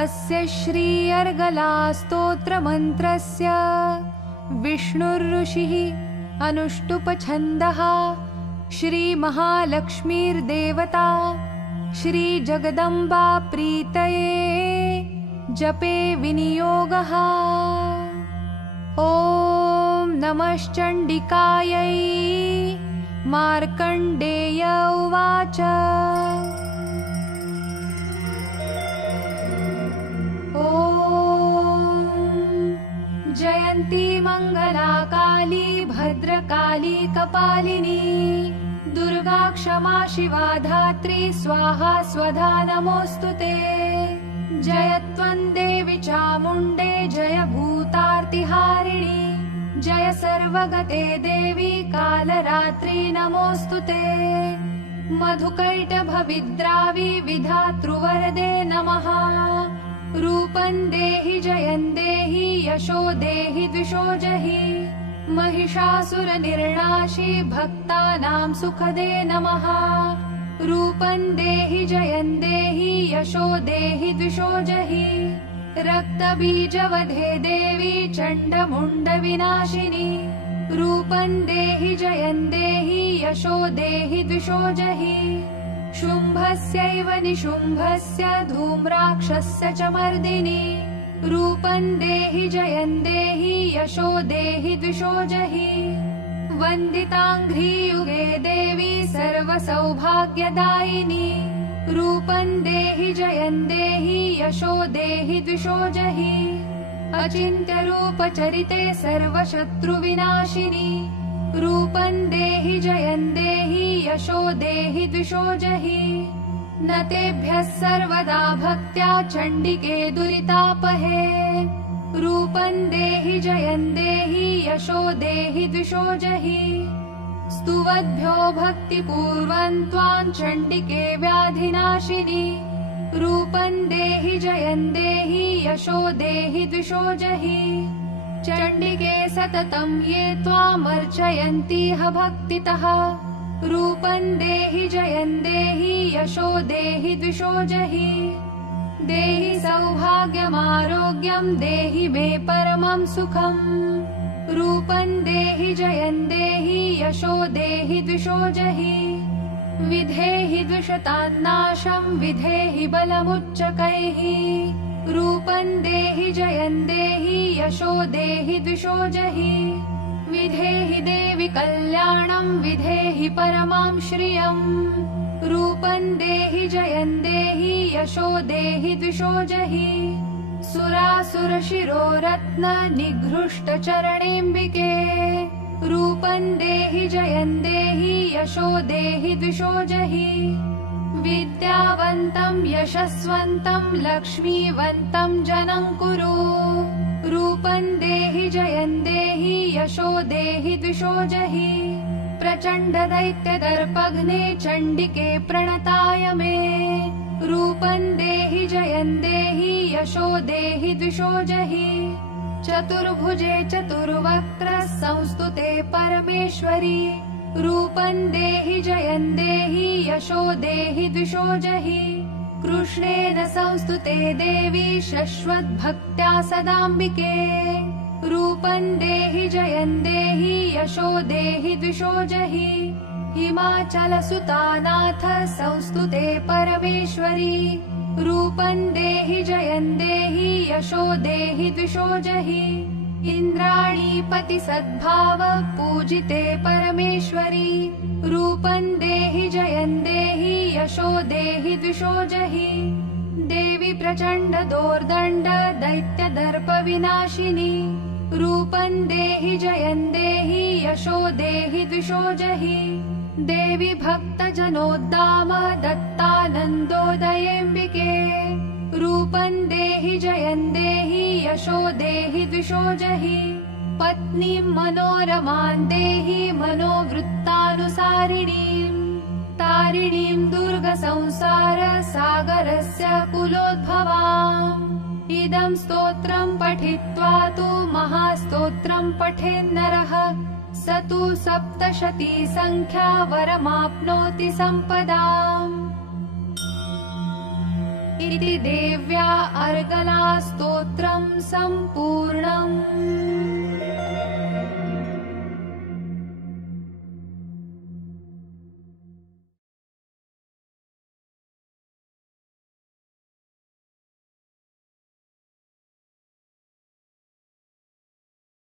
अस्य श्री अर्गला स्तोत्रमन्त्रस्य विष्णुर्ऋषिः अनुष्टुप् श्री महालक्ष्मीर्देवता श्री जगदम्बा प्रीतये जपे विनियोगः। ॐ नमश्चण्डिकायै। मार्कण्डेय उवाच जयन्ती मंगला काली भद्रकाली कपालिनी दुर्गा क्षमा शिवा धात्री स्वाहा स्वधा नमोस्तुते। जय त्वं देवी चामुण्डे जय भूतार्तिहारिणी जय सर्वगते देवी कालरात्रि नमोस्तुते। मधुकैटभविद्रावि विधातृवरदे नमः। रूपं देहि जयं देहि यशो देहि द्विषो जहि महिषासुरनिर्णाशि भक्तानां सुखदे नमः। रूपं देहि जयं देहि यशो देहि द्विषो जहि रक्तबीजवधे देवी चण्डमुण्डविनाशिनी। रूपं देहि जयं देहि यशो देहि द्विषो जहि शुम्भस्यैव निशुम्भस्य धूम्राक्षस्य च मर्दिनी। रूपं देहि जयं देहि यशो देहि द्विषो जहि वन्दिताङ्घ्रियुगे देवी सर्वसौभाग्यदायिनी। रूपं देहि जयं देहि यशो देहि द्विषो जहि अचिन्त्यरूपचरिते सर्वशत्रुविनाशिनी। रूपं देहि जयं देहि यशो देहि द्विषो जहि न तेभ्यः सर्वदा भक्त्या चण्डिके दुरितापहे। रूपं देहि जयं देहि यशो देहि द्विषो जहि स्तुवद्भ्यो भक्तिपूर्वं त्वां चण्डिके व्याधिनाशिनी। रूपं देहि जयं देहि यशो देहि द्विषो जहि चण्डिके सततं ये त्वामर्चयन्तीह भक्तितः। रूपं देहि जयं देहि यशो देहि द्विषो जहि देहि सौभाग्यमारोग्यं देहि मे परमं सुखम्। रूपं देहि जयं देहि यशो देहि द्विषो जहि विधेहि द्विषतान्नाशं विधेहि बलमुच्चकैः। रूपं देहि जयं देहि यशो देहि द्विषो जहि विधेहि देवि कल्याणं विधेहि परमां श्रियम्। रूपं देहि जयं देहि यशो देहि द्विषो जहि सुरासुरशिरोरत्न निघृष्टचरणेऽम्बिके। रूपं देहि जयं देहि यशो देहि द्विषो जहि विद्यावन्तं यशस्वन्तं लक्ष्मीवन्तं जनं कुरु। रूपं देहि जयं देहि यशो देहि द्विषो जहि प्रचण्डदैत्यदर्पघ्ने चण्डिके प्रणताय मे। रूपं देहि जयं देहि यशो देहि द्विषो जहि चतुर्भुजे चतुर्वक्त्र संस्तुते परमेश्वरी। रूपं देहि जयं देहि यशो देहि द्विषो जहि कृष्णेन संस्तुते देवी शश्वद्भक्त्या सदाम्बिके। रूपं देहि जयं देहि यशो देहि द्विषो जहि हिमाचलसुतानाथ संस्तुते परमेश्वरी। रूपं देहि जयं देहि यशो देहि द्विषो जहि इन्द्राणीपति सद्भाव पूजिते परमेश्वरी। रूपं देहि जयं देहि यशो देहि द्विषो जहि देवी प्रचण्ड दोर्दण्ड दैत्यदर्प विनाशिनी। रूपं देहि जयं देहि यशो देहि द्विषो जहि देवी भक्तजनोद्दाम दत्तानन्दोदयेऽम्बिके। रूपं देहि जयं देहि यशो देहि द्विषो जहि पत्नीं मनोरमां देहि मनोवृत्तानुसारिणीं तारिणीं दुर्गसंसार सागरस्य कुलोद्भवाम्। इदं स्तोत्रं पठित्वा तु महास्तोत्रं पठेन्नरः स तु सप्तशती संख्या वरमाप्नोति सम्पदाम्। इति देव्या अर्गला स्तोत्रं सम्पूर्णम्।